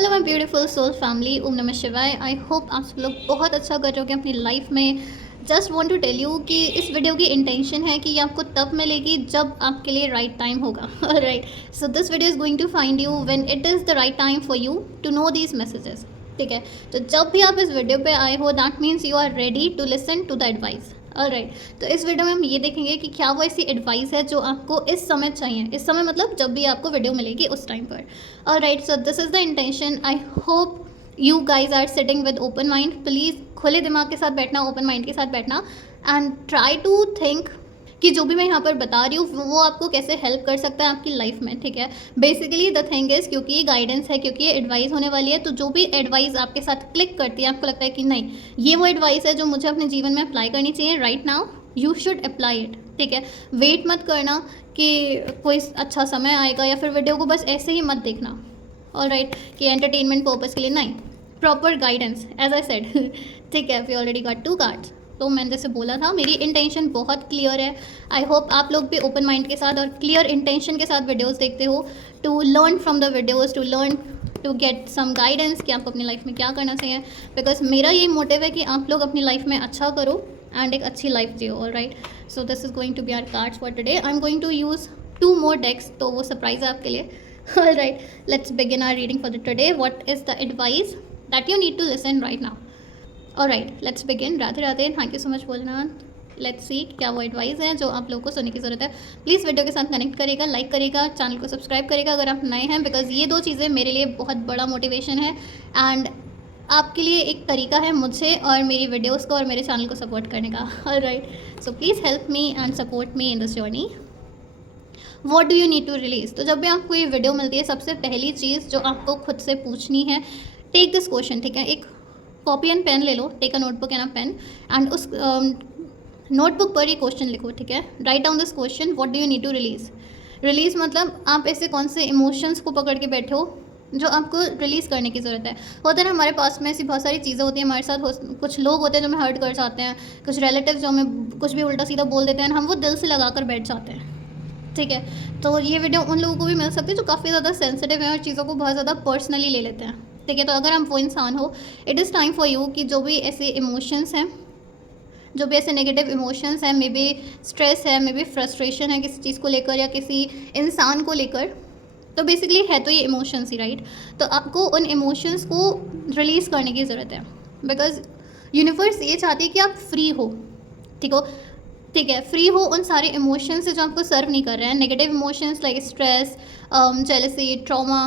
Hello my beautiful soul family, ओम नमः शिवाय। आई होप आप सब लोग बहुत अच्छा कर रहे होगे अपनी लाइफ में। Just want to tell you कि इस वीडियो की इंटेंशन है कि ये आपको तब मिलेगी जब आपके लिए राइट टाइम होगा। Right, so this video is going to find you when it is the right time for you to know these messages. ठीक है, तो जब भी आप इस वीडियो पे आए हो that means you are ready to listen to the advice. Alright, तो इस वीडियो में हम ये देखेंगे कि क्या वो ऐसी एडवाइस है जो आपको इस समय चाहिए। इस समय मतलब जब भी आपको वीडियो मिलेगी उस टाइम पर। Alright, so this is the intention. I hope you guys are sitting with open mind. Please खुले दिमाग के साथ बैठना, ओपन माइंड के साथ बैठना एंड ट्राई टू थिंक कि जो भी मैं यहाँ पर बता रही हूँ वो आपको कैसे हेल्प कर सकता है आपकी लाइफ में। ठीक है, बेसिकली द थिंग इज़, क्योंकि ये गाइडेंस है, क्योंकि ये एडवाइस होने वाली है, तो जो भी एडवाइस आपके साथ क्लिक करती है, आपको लगता है कि नहीं ये वो एडवाइस है जो मुझे अपने जीवन में अप्लाई करनी चाहिए right now, you should apply it. ठीक है, वेट मत करना कि कोई अच्छा समय आएगा, या फिर वीडियो को बस ऐसे ही मत देखना। ऑलराइट, कि एंटरटेनमेंट पर्पज़ के लिए नहीं, proper guidance as I said. ठीक है, वी ऑलरेडी गॉट 2 कार्ड्स। तो मैंने जैसे बोला था मेरी इंटेंशन बहुत क्लियर है। आई होप आप लोग भी ओपन माइंड के साथ और क्लियर इंटेंशन के साथ वीडियोस देखते हो, to learn from the videos, to learn to get some guidance कि आपको अपनी लाइफ में क्या करना चाहिए। बिकॉज मेरा ये मोटिव है कि आप लोग अपनी लाइफ में अच्छा करो एंड एक अच्छी लाइफ जियो। Alright, so this is going to be our cards for today. I am going to use 2 more decks, तो वो सरप्राइज है आपके लिए। Alright, let's begin our reading for the today. What is the advice that you need to listen right now. Alright, let's begin. Radhe Radhe, thank you so much Bholenath. Let's see क्या वो advice है जो आप लोगों को सुनने की ज़रूरत है। प्लीज़ वीडियो के साथ कनेक्ट करेगा, लाइक करेगा, चैनल को सब्सक्राइब करेगा अगर आप नए हैं, बिकॉज ये 2 चीज़ें मेरे लिए बहुत बड़ा मोटिवेशन है एंड आपके लिए एक तरीका है मुझे और मेरी वीडियोस को और मेरे चैनल को सपोर्ट करने का। Alright, so please help me and support me in this journey. What do you need to release. तो जब भी आपको ये वीडियो मिलती है, सबसे पहली चीज़ जो आपको खुद से पूछनी है, टेक दिस क्वेश्चन। ठीक है, एक कॉपी एंड पेन ले लो, take a notebook and a pen, and उस नोटबुक पर ये क्वेश्चन लिखो। ठीक है, write down this question, what do you need to release. Release मतलब आप ऐसे कौन से इमोशंस को पकड़ के बैठे हो जो आपको रिलीज़ करने की ज़रूरत है। होता है ना, हमारे पास में ऐसी बहुत सारी चीज़ें होती हैं हमारे साथ, कुछ लोग होते हैं जो हमें हर्ट कर जाते हैं, कुछ रिलेटिव जो हमें कुछ भी उल्टा सीधा बोल देते हैं, हम वो दिल से लगा कर बैठ जाते हैं। ठीक है, तो ये वीडियो उन लोगों को भी मिल सकती है जो काफ़ी ज़्यादा सेंसिटिव हैं और चीज़ों को बहुत ज़्यादा पर्सनली ले लेते हैं। ठीक है, तो अगर आप वो इंसान हो, it is time for you कि जो भी ऐसे इमोशंस हैं, जो भी ऐसे नेगेटिव इमोशंस हैं, मे बी स्ट्रेस है, मे बी फ्रस्ट्रेशन है किसी चीज़ को लेकर या किसी इंसान को लेकर, तो बेसिकली है तो ये इमोशंस ही, राइट। तो आपको उन इमोशंस को रिलीज़ करने की ज़रूरत है, बिकॉज यूनिवर्स ये चाहती है कि आप फ्री हो। ठीक है, फ्री हो उन सारे इमोशंस से जो आपको सर्व नहीं कर रहे हैं। Negative emotions like stress, jealousy, trauma.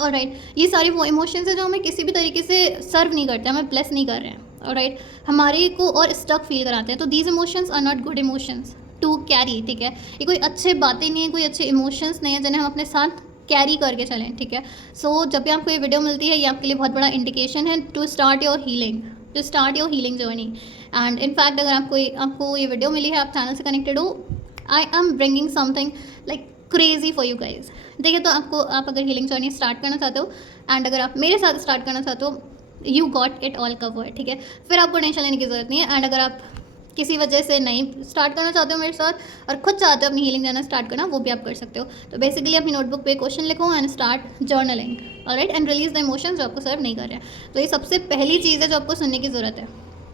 Alright, ये सारे वो इमोशंस है जो हमें किसी भी तरीके से सर्व नहीं करते, हमें ब्लेस नहीं कर रहे हैं। ऑलराइट, हमारे को और स्टक फील कराते हैं। तो these emotions are not good emotions to carry. ठीक है, ये कोई अच्छे बातें नहीं है, कोई अच्छे इमोशंस नहीं है जिन्हें हम अपने साथ कैरी करके चलें। ठीक है, सो जब भी आपको ये वीडियो मिलती है, ये आपके लिए बहुत बड़ा इंडिकेशन है to start your healing, to start your healing journey. And in fact अगर आपको ये वीडियो मिली है, आप चैनल से कनेक्टेड हो, आई am bringing something like crazy for you guys. देखिए, तो आप अगर हीलिंग जर्नी स्टार्ट करना चाहते हो एंड अगर आप मेरे साथ स्टार्ट करना चाहते हो, you got it all covered. ठीक है, फिर आपको टेंशन लेने की ज़रूरत नहीं है। एंड अगर आप किसी वजह से नहीं स्टार्ट करना चाहते हो मेरे साथ और खुद चाहते हो अपनी हीलिंग जर्नी स्टार्ट करना, वो भी आप कर सकते हो। तो बेसिकली अपनी नोटबुक पे क्वेश्चन लिखो and start journaling. Alright, and release the emotions जो आपको सर्व नहीं कर रहे हैं। तो ये सबसे पहली चीज़ है जो आपको सुनने की ज़रूरत है,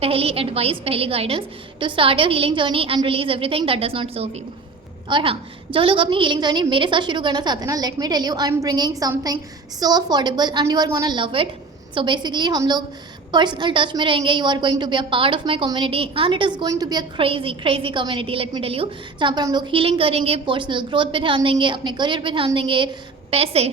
पहली एडवाइस, पहली guidance, to start your healing journey and release everything that does not serve you. और हाँ, जो लोग अपनी हीलिंग जर्नी मेरे साथ शुरू करना चाहते हैं ना, let me tell you, I am bringing something so affordable and you are gonna love it. So basically हम लोग पर्सनल टच में रहेंगे, you are going to be a part of my community and it is going to be a crazy community, let me tell you, जहाँ पर हम लोग healing करेंगे, personal growth पे ध्यान देंगे, अपने करियर पे ध्यान देंगे, पैसे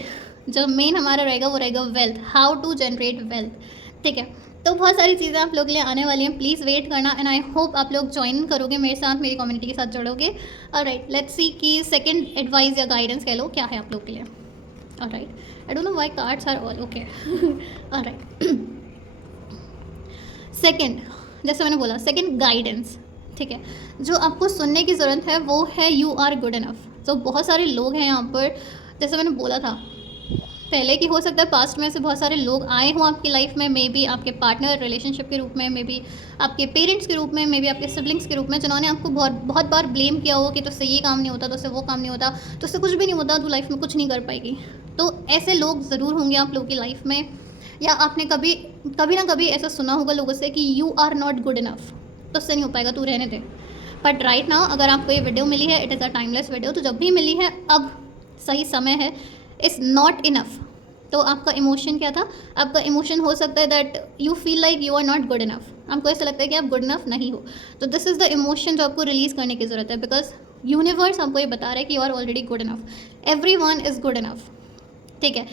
जो मेन हमारा रहेगा वो रहेगा wealth, how to generate wealth. ठीक है, तो बहुत सारी चीज़ें आप लोग के लिए आने वाली हैं, प्लीज़ वेट करना एंड आई होप आप लोग ज्वाइन करोगे मेरे साथ, मेरी कम्युनिटी के साथ जुड़ोगे। ऑलराइट, लेट्स सी कि सेकंड एडवाइस या गाइडेंस कह लो क्या है आप लोग के लिए। Alright, I don't know why cards are all okay. Alright, second, जैसे मैंने बोला, सेकंड गाइडेंस। ठीक है, जो आपको सुनने की ज़रूरत है वो है यू आर गुड इनफ। तो बहुत सारे लोग हैं यहाँ पर, जैसे मैंने बोला था पहले कि हो सकता है पास्ट में से बहुत सारे लोग आए हों आपकी लाइफ में, मे बी आपके पार्टनर रिलेशनशिप के रूप में, मे बी आपके पेरेंट्स के रूप में, मे बी आपके सिबलिंग्स के रूप में, जिन्होंने आपको बहुत बार ब्लेम किया हो कि तुझसे ये काम नहीं होता, तुझसे वो काम नहीं होता, तुझसे कुछ भी नहीं होता, तू लाइफ में कुछ नहीं कर पाएगी। तो ऐसे लोग ज़रूर होंगे आप लोगों की लाइफ में, या आपने कभी ना कभी ऐसा सुना होगा लोगों से कि you are not good enough, तो उससे नहीं हो पाएगा, तू रहने दे। बट राइट नाउ अगर आपको ये वीडियो मिली है, it is a timeless video, तो जब भी मिली है अब सही समय है, इज़ नॉट इनफ। तो आपका इमोशन क्या था? आपका इमोशन हो सकता है that you feel like you are not good enough, आपको ऐसा लगता है कि आप गुड इनफ नहीं हो। तो दिस इज़ द इमोशन जो आपको रिलीज़ करने की ज़रूरत है, बिकॉज यूनिवर्स आपको ये बता रहा है कि you are already good enough, every one is good enough. ठीक है,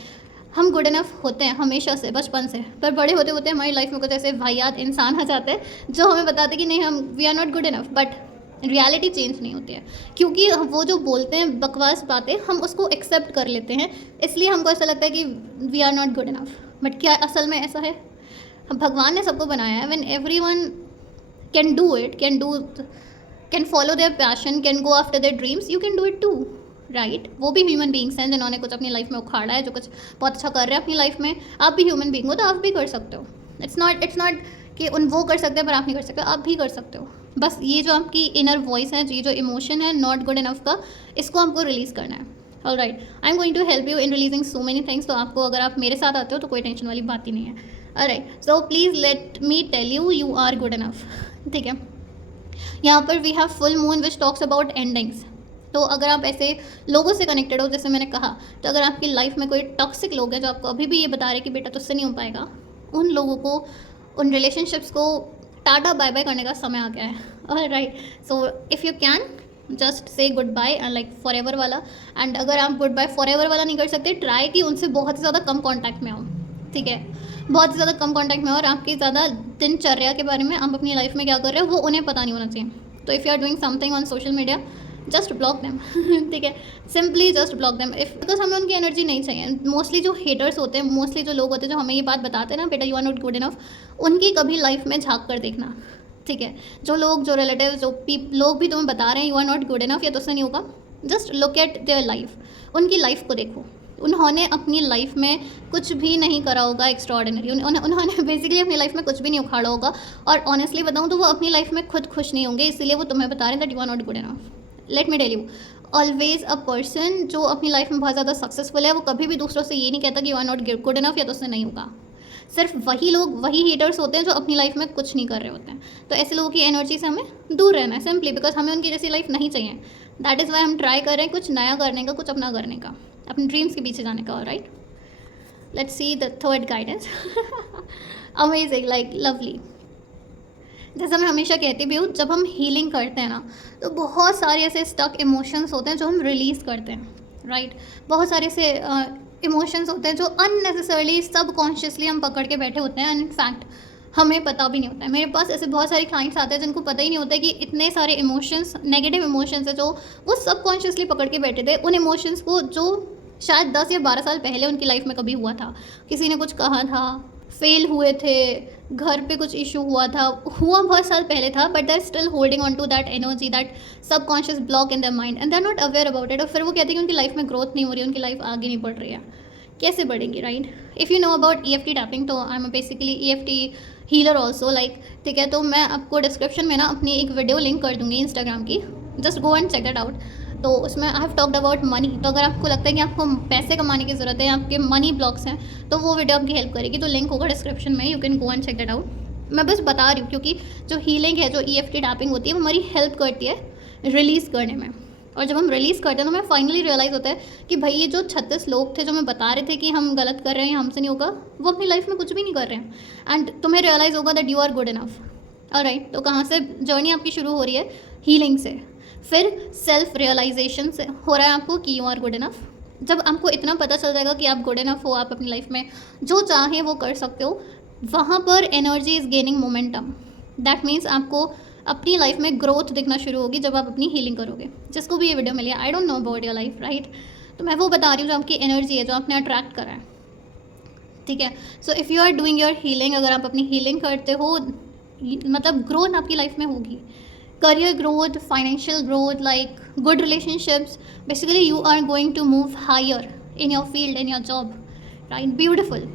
हम गुड इनफ होते हैं हमेशा से, बचपन से, पर बड़े होते होते हमारी लाइफ में कुछ ऐसे वाहियात इंसान आ जाते हैं जो हमें बताते हैं कि नहीं, हम we are not good enough, but reality change नहीं होती है, क्योंकि वो जो बोलते हैं बकवास बातें हम उसको एक्सेप्ट कर लेते हैं, इसलिए हमको ऐसा लगता है कि we are not good enough. But क्या असल में ऐसा है? भगवान ने सबको बनाया है, when everyone can do it, can follow their passion, can go after their dreams, you can do it too, right. वो भी ह्यूमन बींग्स हैं जिन्होंने कुछ अपनी लाइफ में उखाड़ा है, जो कुछ बहुत अच्छा कर रहे हैं अपनी लाइफ में। आप भी ह्यूमन बींग हो तो आप भी कर सकते हो। इट्स नॉट कि उन वो कर सकते हैं पर आप नहीं कर सकते, आप भी कर सकते हो। बस ये जो आपकी इनर वॉइस है, ये जो इमोशन है नॉट गुड इनफ का, इसको हमको रिलीज़ करना है। All right, I am going to help you in releasing so many things. तो आपको अगर आप मेरे साथ आते हो तो कोई टेंशन वाली बात ही नहीं है। All right, so please let me tell you, you are good enough. ठीक है, यहाँ पर we have full moon which talks about endings. तो अगर आप ऐसे लोगों से कनेक्टेड हो, जैसे मैंने कहा, तो अगर आपकी लाइफ में कोई टॉक्सिक लोग हैं जो आपको अभी भी ये बता रहे हैं कि बेटा तुझसे नहीं हो पाएगा, उन लोगों को, उन रिलेशनशिप्स को टाटा बाय बाय करने का समय आ गया है। All right, so if you can just say goodbye and like forever वाला। एंड अगर आप गुड बाय फॉर एवर वाला नहीं कर सकते, ट्राई कि उनसे बहुत ही ज़्यादा कम कॉन्टैक्ट में आओ। ठीक है, बहुत ही ज़्यादा कम कॉन्टैक्ट में, और आपकी ज़्यादा दिनचर्या के बारे में, आप अपनी लाइफ में क्या कर रहे हो वो उन्हें पता नहीं होना चाहिए। तो if you are doing something on social media, just block them. ठीक है, simply just block them, if because हमें उनकी एनर्जी नहीं चाहिए। मोस्टली जो हेटर्स होते हैं, मोस्टली जो लोग होते हैं जो हमें ये बात बताते हैं ना, बेटा you are not good enough, उनकी कभी लाइफ में झांक कर देखना। ठीक है, जो लोग, जो रिलेटिव, जो लोग भी तुम्हें बता रहे हैं you are not good enough या तुझसे नहीं होगा, just look at their life, उनकी लाइफ को देखो। उन्होंने अपनी लाइफ में कुछ भी नहीं करा होगा एक्स्ट्रॉर्डिनरी, उन्होंने बेसिकली अपनी लाइफ में कुछ भी नहीं उखाड़ा होगा, और ऑनेस्टली बताऊँ तो वो अपनी लाइफ में खुद खुश नहीं होंगे, इसीलिए वो तुम्हें बता रहे हैं that you are not good enough. Let me tell you, always a person जो अपनी लाइफ में बहुत ज़्यादा सक्सेसफुल है, वो कभी भी दूसरों से ये नहीं कहता कि you are not good enough या तो उससे नहीं होगा। सिर्फ वही लोग, वही हेटर्स होते हैं जो अपनी लाइफ में कुछ नहीं कर रहे होते हैं। तो ऐसे लोगों की एनर्जी से हमें दूर रहना है, सिंपली बिकॉज हमें उनकी जैसी लाइफ नहीं चाहिए। दैट इज़ वाई हम ट्राई कर रहे हैं कुछ नया करने का, कुछ अपना करने का, अपने ड्रीम्स के पीछे जाने का। Right, let's see the third guidance. Amazing, like lovely. जैसा मैं हमेशा कहती भी हूँ, जब हम हीलिंग करते हैं ना, तो बहुत सारे ऐसे स्टक इमोशंस होते हैं जो हम रिलीज़ करते हैं। राइट, बहुत सारे ऐसे इमोशंस होते हैं जो अननेसेसरली सबकॉन्शियसली हम पकड़ के बैठे होते हैं, एंड इनफैक्ट हमें पता भी नहीं होता है। मेरे पास ऐसे बहुत सारे क्लाइंट्स आते हैं जिनको पता ही नहीं होता है कि इतने सारे इमोशंस, नेगेटिव इमोशंस है जो वो सबकॉन्शियसली पकड़ के बैठे थे, उन इमोशंस को जो शायद 10 या 12 साल पहले उनकी लाइफ में कभी हुआ था। किसी ने कुछ कहा था, फेल हुए थे, घर पे कुछ इशू हुआ बहुत साल पहले था, but they are still holding on to that energy, that subconscious block in the mind, and they are not aware about it. और फिर वो कहते हैं कि उनकी लाइफ में ग्रोथ नहीं हो रही है, उनकी लाइफ आगे नहीं बढ़ रही है। कैसे बढ़ेंगी? Right, if you know about EFT tapping, तो I am basically EFT healer also, like. ठीक है, तो मैं आपको डिस्क्रिप्शन में ना अपनी एक वीडियो लिंक कर दूँगी इंस्टाग्राम की, just go and check it out. तो उसमें I have talked about money. तो अगर आपको लगता है कि आपको पैसे कमाने की ज़रूरत है, आपके मनी ब्लॉक्स हैं, तो वो वीडियो आपकी हेल्प करेगी। तो लिंक होगा डिस्क्रिप्शन में, you can go and check that out. मैं बस बता रही हूँ क्योंकि जो हीलिंग है, जो EFT टैपिंग होती है, वो हमारी हेल्प करती है रिलीज़ करने में। और जब हम रिलीज़ करते हैं तो हमें फाइनली रियलाइज़ होता है कि भाई ये जो 36 लोग थे जो मैं बता रहे थे कि हम गलत कर रहे हैं, हमसे नहीं होगा, वो अपनी लाइफ में कुछ भी नहीं कर रहे हैं, एंड तुम्हें रियलाइज़ होगा that you are good enough. Alright, तो कहाँ से जर्नी आपकी शुरू हो रही है? हीलिंग से। फिर सेल्फ रियलाइजेशन से हो रहा है आपको कि यू आर गुड इनफ। जब आपको इतना पता चल जाएगा कि आप गुड इनफ हो, आप अपनी लाइफ में जो चाहें वो कर सकते हो, वहाँ पर energy is gaining momentum. That means आपको अपनी लाइफ में ग्रोथ दिखना शुरू होगी जब आप अपनी हीलिंग करोगे। जिसको भी ये वीडियो मिली है, आई don't know about your life, right, तो मैं वो बता रही हूँ जो आपकी एनर्जी है, जो आपने अट्रैक्ट करा है। ठीक है, so if you are doing your healing, अगर आप अपनी हीलिंग करते हो, मतलब ग्रोथ आपकी लाइफ में होगी। career growth, financial growth, like good relationships. Basically, you are going to move higher in your field, in your job, right? Beautiful.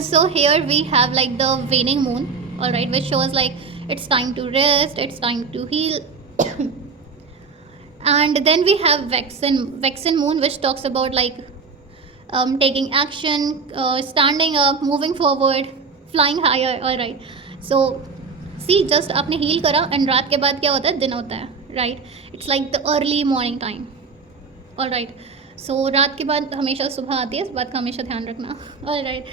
So here we have like the waning moon, all right, which shows like it's time to rest, it's time to heal. And then we have vexen moon, which talks about like taking action, standing up, moving forward, flying higher. All right. So see just आपने heal करा and रात के बाद क्या होता है, दिन होता है, right. It's like the early morning time. All right. So रात के बाद हमेशा सुबह आती है, इस बात का हमेशा ध्यान रखना. All right.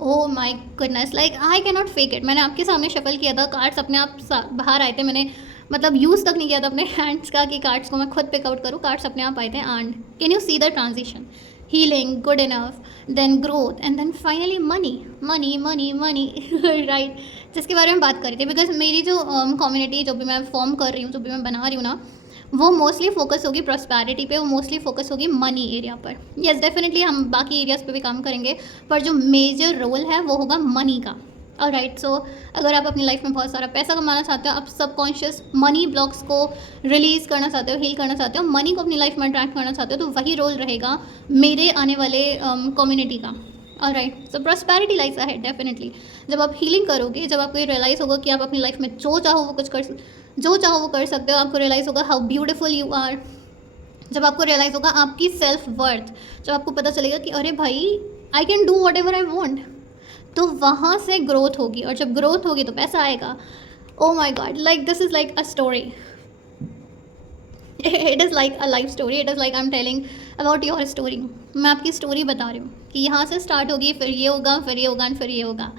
Oh my goodness, like I can not fake it. मैंने आपके सामने शफल किया था, कार्ड्स अपने आप बाहर आए थे. मैंने मतलब यूज़ तक नहीं किया था अपने हैंड्स का कि कार्ड्स को मैं खुद पिकआउट करूँ. कार्ड्स अपने आप आए थे. And can you see the transition? healing, good enough, then growth, and then finally money, money, money, money. right. जिसके बारे में बात कर रही थी, बिकॉज मेरी जो कम्युनिटी जो भी मैं फॉर्म कर रही हूँ, जो भी मैं बना रही हूँ ना, वो मोस्टली फोकस होगी प्रॉस्पेरिटी पे, वो मोस्टली फोकस होगी मनी एरिया पर. यस डेफिनेटली हम बाकी एरियाज़ पे भी काम करेंगे, पर जो मेजर रोल है वो होगा मनी का. और राइट. सो अगर आप अपनी लाइफ में बहुत सारा पैसा कमाना चाहते हो, आप सबकॉन्शियस मनी ब्लॉक्स को रिलीज़ करना चाहते हो, हील करना चाहते हो, मनी को अपनी लाइफ में अट्रैक्ट करना चाहते हो, तो वही रोल रहेगा मेरे आने वाले कम्युनिटी का. और राइट. सो प्रॉस्पेरिटी लाइज अहेड डेफिनेटली. जब आप हीलिंग करोगे, जब आपको ये रियलाइज़ होगा कि आप अपनी लाइफ में जो चाहो वो कर सकते हो, आपको रियलाइज़ होगा हाउ ब्यूटिफुल यू आर. जब आपको रियलाइज़ होगा आपकी सेल्फ वर्थ, जब आपको पता चलेगा कि अरे भाई I can do what ever I want, तो वहाँ से ग्रोथ होगी. और जब ग्रोथ होगी तो पैसा आएगा. Oh my god, like this is like a story. It is like a life story. It is like I am telling about your story. मैं आपकी स्टोरी बता रही हूँ कि यहाँ से स्टार्ट होगी, फिर ये होगा, फिर ये होगा, फिर ये होगा.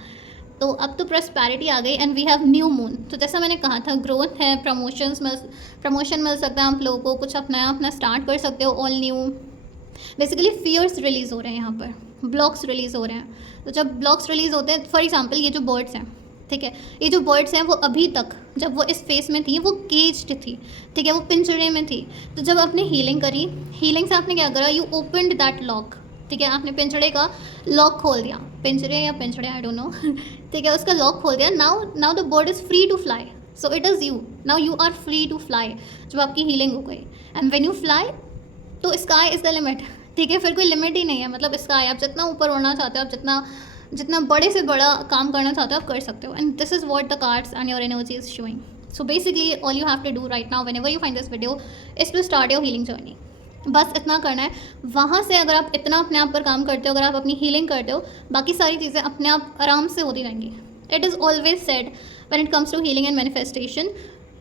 तो अब तो प्रॉस्पेरिटी आ गई and we have new moon. तो जैसा मैंने कहा था, ग्रोथ है, प्रमोशन मिल सकता है आप लोगों को, कुछ अपना स्टार्ट कर सकते हो, all new. Basically fears release हो रहे हैं यहाँ पर, ब्लॉक्स रिलीज़ हो रहे हैं. तो जब ब्लॉक्स रिलीज़ होते हैं, फॉर एग्जांपल ये जो बर्ड्स हैं, ठीक है, ये जो बर्ड्स हैं वो अभी तक जब वो इस फेस में थी वो केज्ड थी, ठीक है, वो पिंजरे में थी. तो जब आपने हीलिंग करी, हीलिंग से आपने क्या करा, यू ओपनड दैट लॉक, ठीक है, आपने पिंजरे का लॉक खोल दिया, पिंजरे आई डोंट नो. ठीक है, उसका लॉक खोल दिया. Now the bird is free to fly. So it is you, now you are free to fly. जब आपकी हीलिंग हो गई एंड व्हेन यू फ्लाई, तो स्काई इज़ द लिमिट. ठीक है, फिर कोई लिमिट ही नहीं है. मतलब स्काई, आप जितना ऊपर उड़ना चाहते हो, आप जितना बड़े से बड़ा काम करना चाहते हो, आप कर सकते हो. And this is what the cards and your energy is showing. So basically all you have to do right now whenever you find this video is to start your healing journey. बस इतना करना है. वहाँ से अगर आप इतना अपने आप पर काम करते हो, अगर आप अपनी हीलिंग करते हो, बाकी सारी चीज़ें अपने आप आराम से होती रहेंगी. It is always said when it comes to healing and manifestation,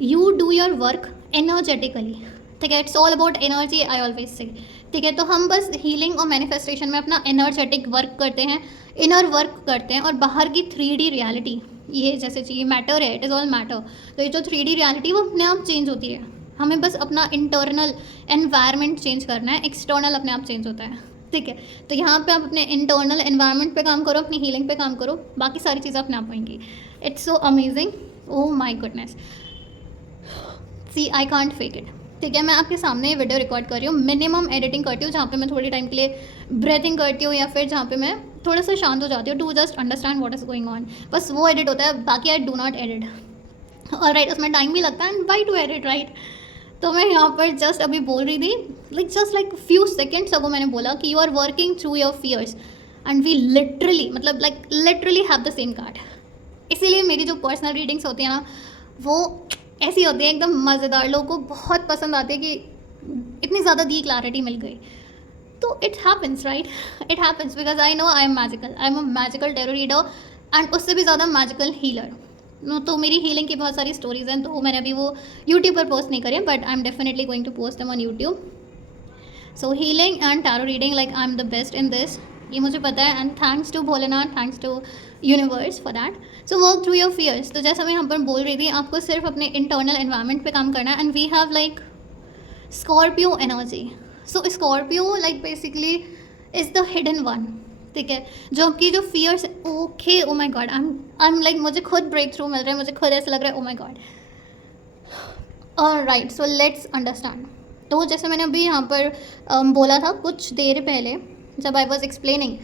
you do your work energetically. ठीक है, it's all about energy, I always say. ठीक है, तो हम बस हीलिंग और मैनिफेस्टेशन में अपना एनर्जेटिक वर्क करते हैं, इनर वर्क करते हैं, और बाहर की 3D रियलिटी, ये जैसे चाहिए मैटर है, इट इज़ ऑल मैटर. तो ये जो 3D रियलिटी वो अपने आप चेंज होती है. हमें बस अपना इंटरनल एनवायरनमेंट चेंज करना है, एक्सटर्नल अपने आप चेंज होता है. ठीक है, तो यहाँ पे आप अपने इंटरनल एनवायरनमेंट पे काम करो, अपनी हीलिंग पे काम करो, बाकी सारी चीज़ें अपने आप होंगी. It's so amazing. Oh my goodness, see I can't fake it. ठीक है, मैं आपके सामने ये वीडियो रिकॉर्ड कर रही हूँ, मिनिमम एडिटिंग करती हूँ, जहाँ पे मैं थोड़ी टाइम के लिए ब्रीथिंग करती हूँ, या फिर जहाँ पे मैं थोड़ा सा शांत हो जाती हूँ, to just understand what is going on. बस वो एडिट होता है, बाकी आई डू नॉट एडिट. और राइट, उसमें टाइम भी लगता है, and why to edit, right. तो मैं यहाँ पर जस्ट अभी बोल रही थी, लाइक फ्यू सेकेंड्स अगो मैंने बोला कि you are working through your fears and we literally have the same card. इसीलिए मेरी जो पर्सनल रीडिंग्स होती हैं ना, वो ऐसी होती है एकदम मज़ेदार, लोगों को बहुत पसंद आती है कि इतनी ज़्यादा दी क्लैरिटी मिल गई. तो it happens, right, it happens because I know I am magical. I am a magical tarot reader and उससे भी ज़्यादा मैजिकल हीलर. तो मेरी हीलिंग की बहुत सारी स्टोरीज़ हैं, तो मैंने अभी वो यूट्यूब पर पोस्ट नहीं करी, but I am definitely going to post them on YouTube. So healing and tarot reading, like I am the best in this, ये मुझे पता है, and thanks to Bholenath, thanks to universe for that. So work through your fears. तो जैसा मैं यहाँ पर बोल रही थी, आपको सिर्फ अपने इंटरनल एनवायरनमेंट पे काम करना है. And we have like Scorpio energy. So Scorpio like basically is the hidden one. ठीक है, जो आपकी जो fears, okay, oh my God, I am like, मुझे खुद ब्रेक थ्रू मिल रहा है, मुझे खुद ऐसा लग रहा है, ओ माई गॉड. और राइट, सो लेट्स अंडरस्टैंड. तो जैसे मैंने अभी यहाँ पर बोला था कुछ देर पहले, जब आई वॉज एक्सप्लेनिंग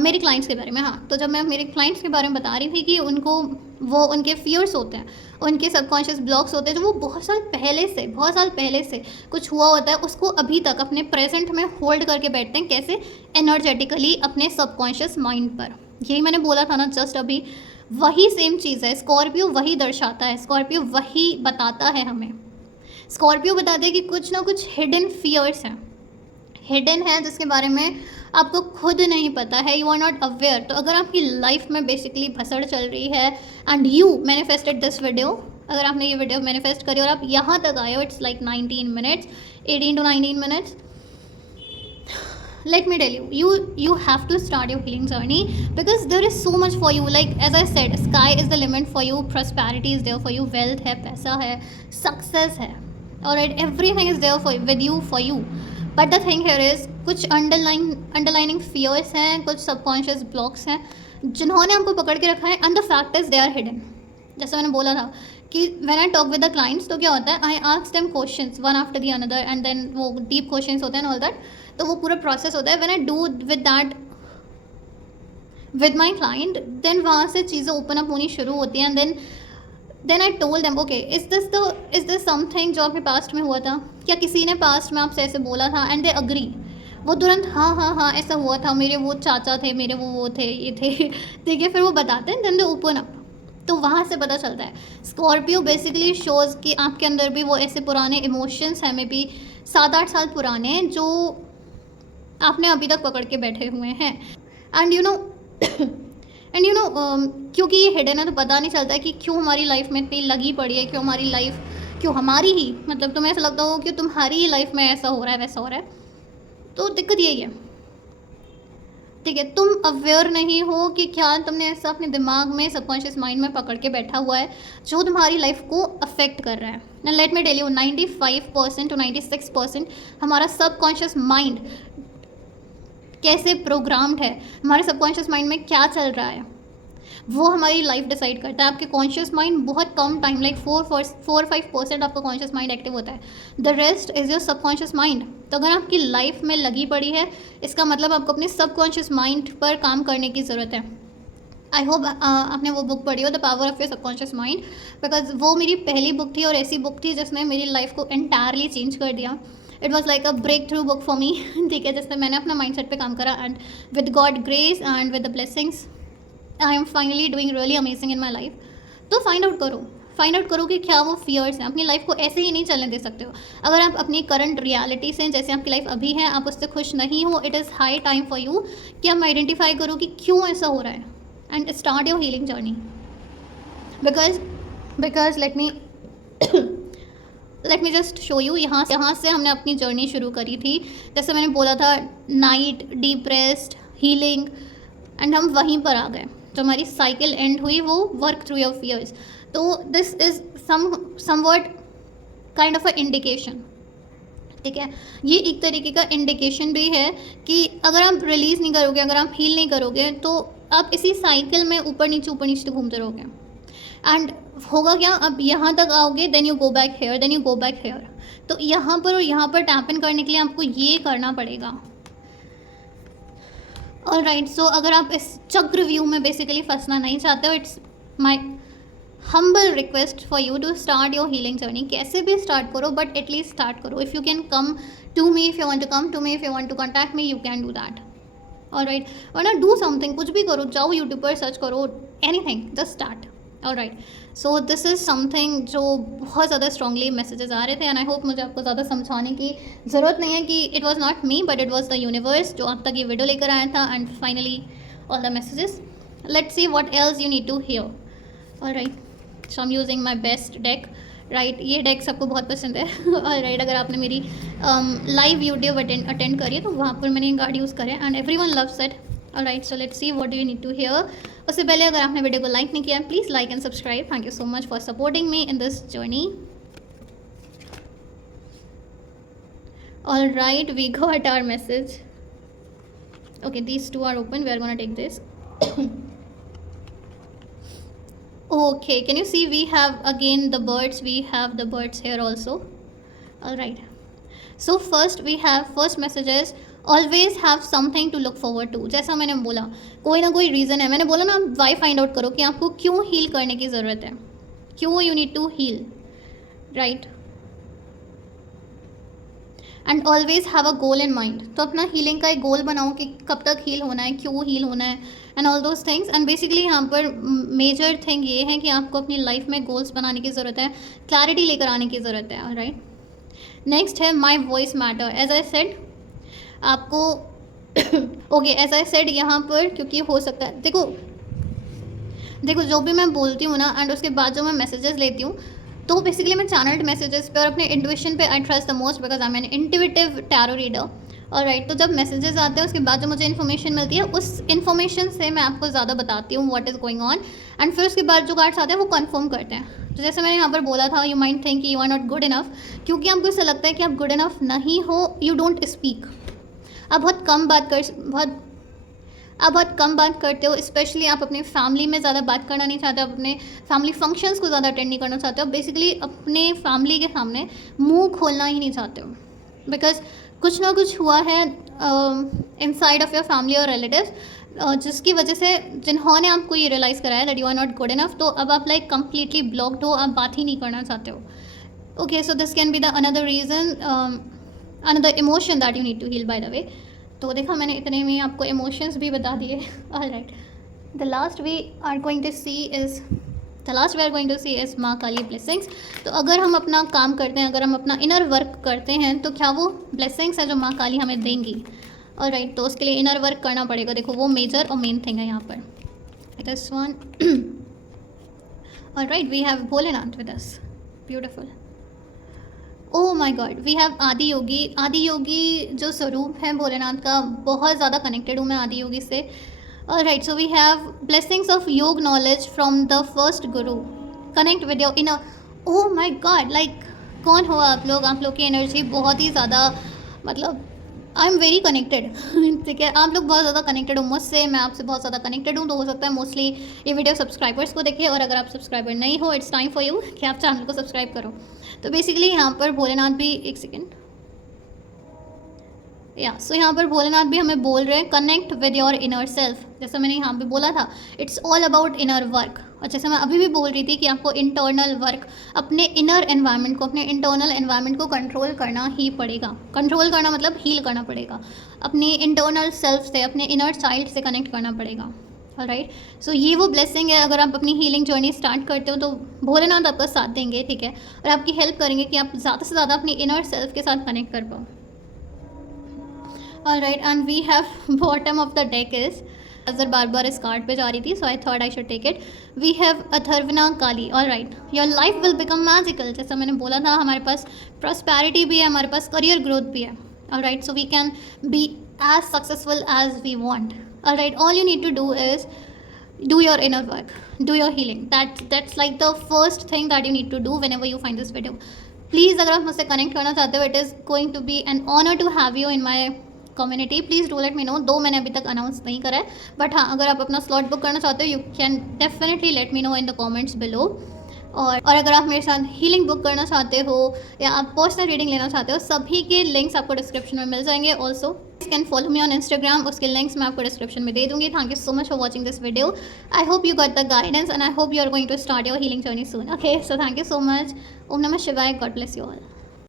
मेरे क्लाइंट्स के बारे में. हाँ, तो जब मैं मेरे क्लाइंट्स के बारे में बता रही थी कि उनको वो उनके फियर्स होते हैं, उनके सबकॉन्शियस ब्लॉक्स होते हैं, जो वो बहुत साल पहले से कुछ हुआ होता है, उसको अभी तक अपने प्रेजेंट में होल्ड करके बैठते हैं. कैसे? एनर्जेटिकली अपने सबकॉन्शियस माइंड पर. यही मैंने बोला था ना जस्ट अभी, वही सेम चीज़ है. स्कॉर्पियो वही दर्शाता है, स्कॉर्पियो वही बताता है हमें. स्कॉर्पियो बताते हैं कि कुछ ना कुछ हिडन फियर्स हैं, हिडन है, जिसके बारे में आपको खुद नहीं पता है, यू आर नॉट अवेयर। तो अगर आपकी लाइफ में बेसिकली भसड़ चल रही है and you manifested this video, अगर आपने ये वीडियो मैनिफेस्ट करी और आप यहाँ तक आए हो, it's like 19 minutes, 18 to 19 minutes, let me tell you, you have to start your healing journey because there is so much for you. Like as I said, sky is the limit for you, prosperity is there for you, wealth है, पैसा है, success है, alright, everything is there for with you for you. But the thing here is कुछ underlining fears हैं, कुछ subconscious blocks हैं जिन्होंने हमको पकड़ के रखा है, and the fact is they are hidden. जैसा मैंने बोला था कि when I talk with the clients तो क्या होता है, I ask them questions one after the another and then वो deep questions होते हैं and all that, तो वो पूरा प्रोसेस होता है. When I do with that with my client, then वहाँ से चीज़ें ओपन अप होनी शुरू होती हैं. And then I told them, okay is this something जो आपके पास्ट में हुआ था, क्या किसी ने पास्ट में आपसे ऐसे बोला था? एंड दे अग्री, वो तुरंत हाँ हाँ हाँ ऐसा हुआ था, मेरे वो चाचा थे, मेरे वो थे, ये थे. ठीक है, फिर वो बताते हैं, देन दे ओपन अप. तो वहाँ से पता चलता है. स्कॉर्पियो बेसिकली शोज़ कि आपके अंदर भी वो ऐसे पुराने इमोशंस हैं, मे बी 7-8 साल पुराने, जो आपने अभी तक पकड़ के बैठे हुए हैं. एंड यू नो क्योंकि ये हिडन है तो पता नहीं चलता है कि क्यों हमारी लाइफ में इतनी लगी पड़ी है, क्यों हमारी ही, मतलब तुम्हें ऐसा लगता हो कि तुम्हारी ही लाइफ में ऐसा हो रहा है, वैसा हो रहा है. तो दिक्कत यही है. ठीक है, तुम अवेयर नहीं हो कि क्या तुमने ऐसा अपने दिमाग में, सबकॉन्शियस माइंड में पकड़ के बैठा हुआ है जो तुम्हारी लाइफ को अफेक्ट कर रहा है. And let me tell you, 95% to 96% हमारा सबकॉन्शियस माइंड कैसे प्रोग्राम्ड है, हमारे सबकॉन्शियस माइंड में क्या चल रहा है, वो हमारी लाइफ डिसाइड करता है. आपके कॉन्शियस माइंड बहुत कम टाइम, लाइक 4-5% आपका कॉन्शियस माइंड एक्टिव होता है, the rest is your subconscious mind. तो अगर आपकी लाइफ में लगी पड़ी है, इसका मतलब आपको अपने सबकॉन्शियस माइंड पर काम करने की ज़रूरत है. आई होप आपने वो बुक पढ़ी हो, the power of your subconscious mind, because वो मेरी पहली बुक थी और ऐसी बुक थी जिसने मेरी लाइफ को एंटायरली चेंज कर दिया. It was like a breakthrough book for me. ठीक है, जिसमें मैंने अपना माइंडसेट पे काम करा and with God grace and with the blessings I am finally doing really amazing in my life. तो फाइंड आउट करो कि क्या वो फियर्स हैं. अपनी लाइफ को ऐसे ही नहीं चलने दे सकते हो. अगर आप अपनी करंट रियलिटी से, जैसे आपकी लाइफ अभी है, आप उससे खुश नहीं हो, it is high time for you कि आप आइडेंटिफाई करो कि क्यों ऐसा हो रहा है and start your healing journey. Because let me just show you. यहाँ से हमने अपनी जर्नी शुरू करी थी. जैसे मैंने बोला था, night, deep rest, healing, and हम वहीं पर आ गए. जो हमारी साइकिल एंड हुई वो वर्क थ्रू योर फियर्स. तो this is somewhat kind of a indication. ठीक है, ये एक तरीके का इंडिकेशन भी है कि अगर आप रिलीज़ नहीं करोगे, अगर आप हील नहीं करोगे, तो आप इसी साइकिल में ऊपर नीचे घूमते रहोगे. एंड होगा क्या, अब यहाँ तक आओगे, then you go back here. तो यहाँ पर और यहाँ पर टैप इन करने के लिए आपको ये करना पड़ेगा. ऑलराइट, सो अगर आप इस चक्रव्यूह में बेसिकली फंसना नहीं चाहते हो, it's my humble request for you to start your healing journey. कैसे भी स्टार्ट करो, बट एटलीस्ट स्टार्ट करो. If you can come to me, if you want to come to me, if you want to contact me, you can do that. Alright, वरना do something, कुछ भी करो, जाओ YouTube पर search करो, anything, just start. Alright, so this is something जो बहुत ज़्यादा स्ट्रांगली मैसेजेस आ रहे थे. एंड आई होप मुझे आपको ज़्यादा समझाने की ज़रूरत नहीं है कि it was not me but it was the universe जो आप तक ये वीडियो लेकर आया था. And finally all the messages, let's see what else you need to hear. Alright, so I am using my best deck. Right, ये deck सबको बहुत पसंद है. ऑलराइट, अगर आपने मेरी लाइव यूट्यूब अटेंड करी है तो वहाँ पर मैंने ये कार्ड यूज़ करे and everyone loves it. Alright, so let's see what do you need to hear. उससे पहले अगर आपने वीडियो को लाइक नहीं किया, please like and subscribe. Thank you so much for supporting me in this journey. Alright, we got our message. Okay, these two are open. We are gonna take this. Okay, can you see we have again the birds? We have the birds here also. Alright, so first message is always have something to look forward to. जैसा मैंने बोला, कोई ना कोई reason है. मैंने बोला ना, वाई फाइंड आउट करो कि आपको क्यों हील करने की ज़रूरत है, क्यों you need to heal. Right, and always have a goal in mind. तो अपना हीलिंग का एक गोल बनाओ कि कब तक हील होना है, क्यों हील होना है, and all those things. And basically यहाँ पर मेजर थिंग ये है कि आपको अपनी लाइफ में गोल्स बनाने की ज़रूरत है, क्लैरिटी लेकर आने की ज़रूरत है. ऑलराइट, नेक्स्ट है my voice matter. As I said, आपको ओके एज आई सेड यहाँ पर, क्योंकि हो सकता है, देखो जो भी मैं बोलती हूँ ना एंड उसके बाद जो मैं मैसेजेस लेती हूँ, तो बेसिकली मैं चैनल्ड मैसेजेस पे और अपने इंट्यूशन पे I trust the most because I am an intuitive tarot reader. और राइट, तो जब मैसेजेस आते हैं उसके बाद जो मुझे इन्फॉर्मेशन मिलती है, उस इन्फॉर्मेशन से मैं आपको ज़्यादा बताती हूँ what is going on, and फिर उसके बाद जो कार्ड्स आते हैं वो कंफर्म करते हैं। तो जैसे मैंने यहाँ पर बोला था, you mind think you are not good enough, क्योंकि आपको ऐसा लगता है कि आप गुड इनफ नहीं हो, यू डोंट स्पीक। आप बहुत कम बात करते हो, स्पेशली आप अपने फैमिली में ज़्यादा बात करना नहीं चाहते हो, आप अपने फैमिली फंक्शंस को ज़्यादा अटेंड नहीं करना चाहते हो, बेसिकली अपने फैमिली के सामने मुंह खोलना ही नहीं चाहते हो, बिकॉज कुछ ना कुछ हुआ है इनसाइड ऑफ योर फैमिली और रिलेटिव्स, जिसकी वजह से जिन्होंने आपको ये रियलाइज़ कराया that you are not good enough, तो अब आप लाइक कम्प्लीटली ब्लॉक्ड हो, आप बात ही नहीं करना चाहते हो। Okay, so this can be the another reason, another emotion that you need to heal by the way. तो देखा मैंने इतने में आपको इमोशंस भी बता दिए। Alright, the last we are going to see is Maa Kali blessings. तो अगर हम अपना काम करते हैं, अगर हम अपना इनर वर्क करते हैं, तो क्या वो ब्लेसिंग्स है जो माँ काली हमें देंगी। ऑलराइट, तो उसके लिए इनर वर्क करना पड़ेगा। देखो वो मेजर और मेन थिंग है यहाँ पर। This one. Alright, we have Bholenath with us, beautiful. Oh my God, we have Adi Yogi. आदि योगी जो स्वरूप है भोलेनाथ का, बहुत ज़्यादा कनेक्टेड हूँ मैं आदि योगी से। Right, so we have blessings of yoga knowledge from the first guru, connect with your inner. Oh my God, like कौन हो आप लोग की एनर्जी बहुत ही ज़्यादा, मतलब आई एम वेरी कनेक्टेड। ठीक है, आप लोग बहुत ज़्यादा कनेक्टेड हो मुझसे, मैं आपसे बहुत ज़्यादा कनेक्टेड हूँ, तो हो सकता है मोस्टली ये वीडियो सब्सक्राइबर्स को देखे, और अगर आप सब्सक्राइबर नहीं हो, इट्स टाइम फॉर यू कि आप चैनल को सब्सक्राइब करो। तो बेसिकली यहाँ पर भोलेनाथ भी, एक सेकेंड, सो यहाँ पर भोलेनाथ भी हमें बोल रहे हैं connect with your inner self. जैसा मैंने यहाँ पे बोला था, it's all about inner work. और जैसे मैं अभी भी बोल रही थी कि आपको इंटरनल वर्क, अपने इनर एनवायरनमेंट को, अपने इंटरनल एनवायरनमेंट को कंट्रोल करना ही पड़ेगा। कंट्रोल करना मतलब हील करना पड़ेगा, अपने इंटरनल सेल्फ से, अपने इनर चाइल्ड से कनेक्ट करना पड़ेगा। राइट, सो ये वो ब्लेसिंग है। अगर आप अपनी हीलिंग जर्नी स्टार्ट करते हो तो भोलेनाथ आपका साथ देंगे, ठीक है, और आपकी हेल्प करेंगे कि आप ज़्यादा से ज़्यादा अपनी इनर सेल्फ के साथ कनेक्ट कर पाओ। Alright, and we have bottom of the deck is, नजर बार बार इस कार्ड पे जा रही थी, so I thought I should take it. We have अथर्वना Kali. Alright, your life will become magical. जैसा मैंने बोला था, हमारे पास प्रॉस्पेरिटी भी है, हमारे पास करियर ग्रोथ भी है। Alright, so we can be as successful as we want. Alright, all you need to do is do your inner work, do your healing. That's like the first thing that you need to do whenever you find this video. Please, अगर आप मुझसे connect करना चाहते हो, it is going to be an honor to have you in my community. Please do let me know. दो मैंने अभी तक अनाउंस नहीं करा है, बट हाँ, अगर आप अपना स्लॉट बुक करना चाहते हो, you can definitely let me know in the comments below. और अगर आप मेरे साथ हीलिंग बुक करना चाहते हो या आप पर्सनल रीडिंग लेना चाहते हो, सभी के लिंक्स आपको डिस्क्रिप्शन में मिल जाएंगे। Also can follow me on Instagram, उसके लिंक्स मैं आपको डिस्क्रिप्शन में दे दूँगी। Thank you so much for watching this video. I hope you got the guidance and I hope you are going to start your healing journey soon. Okay, so thank you so much. ओम नमः शिवाय, God bless you all.